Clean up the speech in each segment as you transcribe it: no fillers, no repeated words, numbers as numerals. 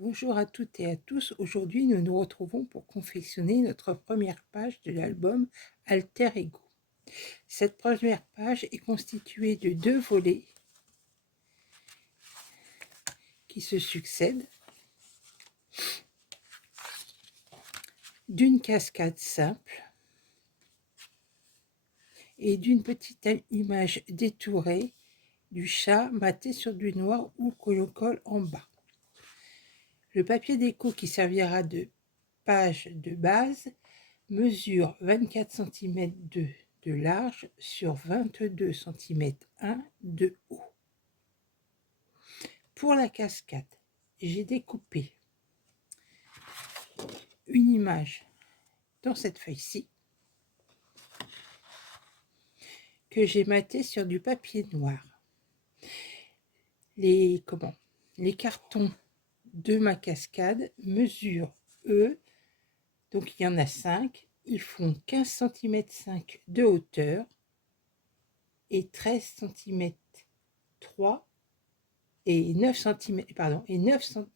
Bonjour à toutes et à tous. Aujourd'hui, nous nous retrouvons pour confectionner notre première page de l'album Alter Ego. Cette première page est constituée de 2 volets qui se succèdent, d'une cascade simple et d'une petite image détourée du chat maté sur du noir ou que l'on colle en bas. Le papier déco qui servira de page de base mesure 24 cm de large sur 22 cm 1 de haut. Pour la cascade, j'ai découpé une image dans cette feuille-ci que j'ai matée sur du papier noir. Les cartons de ma cascade mesurent, eux, donc il y en a 5, ils font 15 cm 5 de hauteur et 13 cm 3 et 9 cm,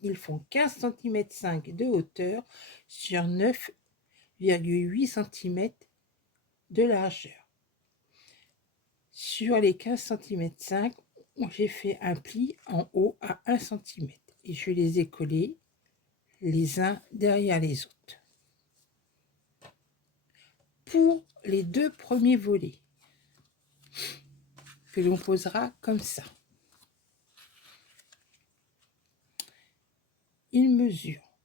ils font 15 cm 5 de hauteur sur 9,8 cm de largeur. Sur les 15 cm 5, j'ai fait un pli en haut à 1 cm et je les ai collés les uns derrière les autres. Pour les 2 premiers volets, que l'on posera comme ça, ils mesurent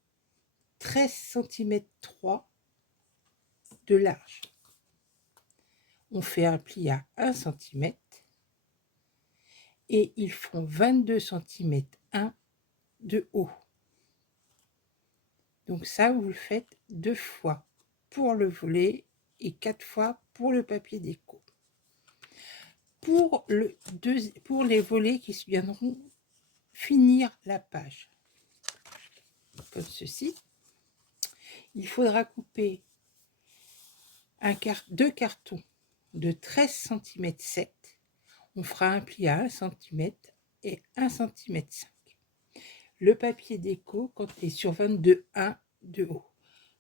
13 cm 3 de large. On fait un pli à 1 cm et ils font 22 cm 1 de haut. Donc ça, vous le faites 2 fois pour le volet et 4 fois pour le papier déco. Pour les volets qui viendront finir la page, comme ceci, il faudra couper 2 cartons de 13 cm 7. On fera un pli à 1 cm et 1 cm 5. Le papier déco, quand il est sur 22,1 de haut.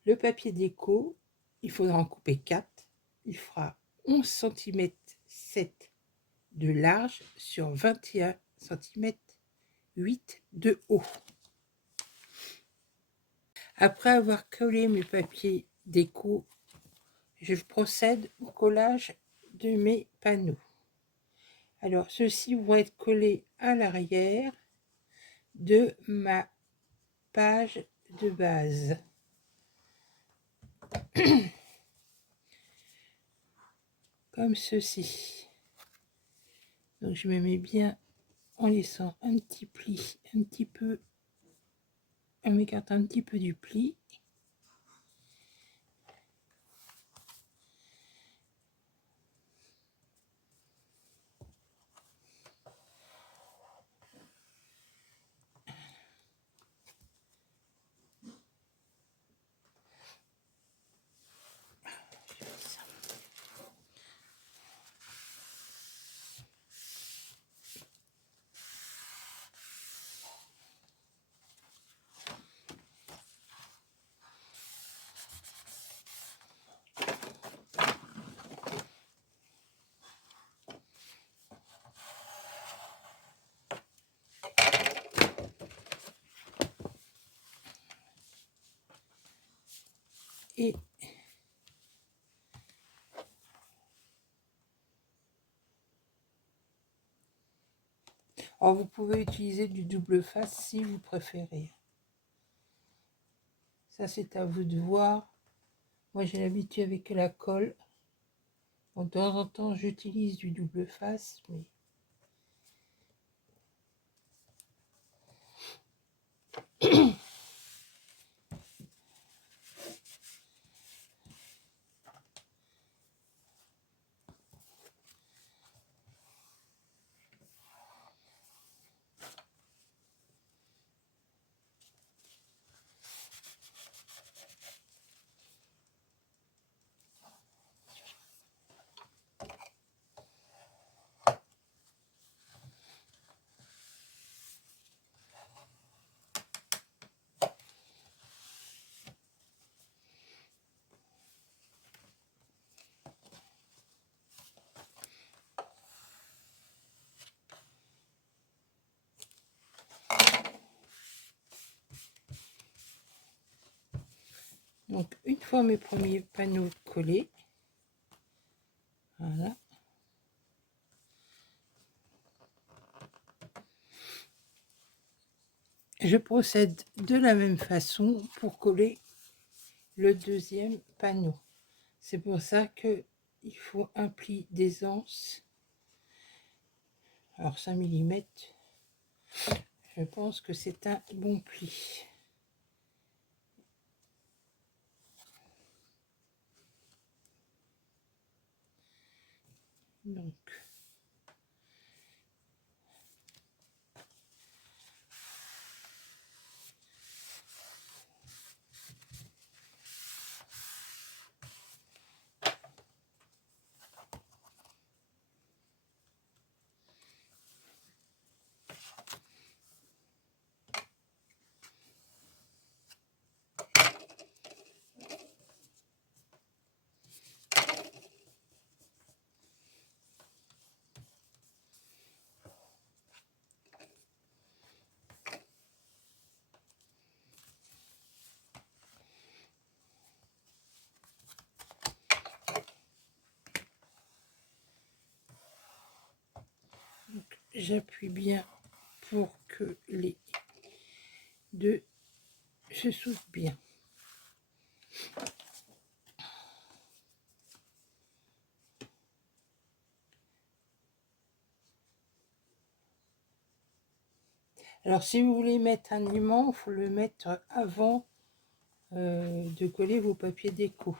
Le papier déco, il faudra en couper 4. Il fera 11 cm 7 de large sur 21 cm 8 de haut. Après avoir collé mes papiers déco, je procède au collage de mes panneaux. Alors, ceux-ci vont être collés à l'arrière de ma page de base. Comme ceci. Donc, je me mets bien en laissant un petit pli, un petit peu, en m'écartant un petit peu du pli. Et alors, vous pouvez utiliser du double face si vous préférez. Ça, c'est à vous de voir. Moi, j'ai l'habitude avec la colle. Bon, de temps en temps, j'utilise du double face, mais Donc une fois mes premiers panneaux collés, voilà, je procède de la même façon pour coller le deuxième panneau. C'est pour ça que il faut un pli d'aisance. Alors 5 mm, je pense que c'est un bon pli. Donc j'appuie bien pour que les deux se soudent bien. Alors si vous voulez mettre un aimant, il faut le mettre avant de coller vos papiers déco.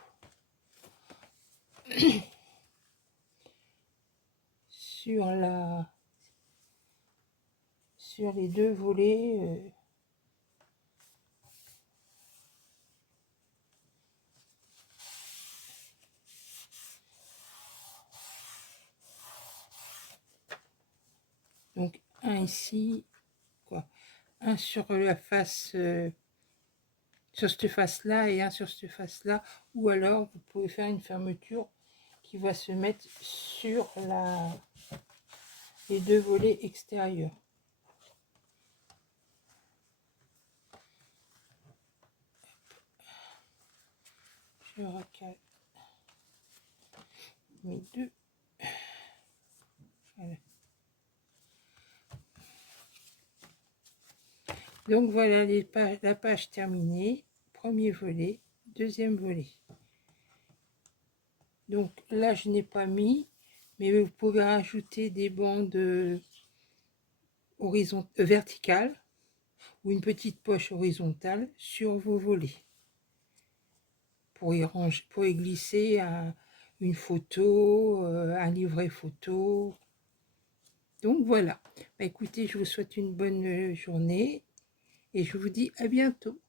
Sur les deux volets, donc un ici, quoi, un sur la face, sur cette face là et un sur cette face là, ou alors vous pouvez faire une fermeture qui va se mettre sur les deux volets extérieurs. Je recale mes deux. Voilà. Donc voilà la page terminée. Premier volet, deuxième volet. Donc là, je n'ai pas mis, mais vous pouvez rajouter des bandes verticales ou une petite poche horizontale sur vos volets pour y glisser une photo, un livret photo. Donc voilà. Bah, écoutez, je vous souhaite une bonne journée et je vous dis à bientôt.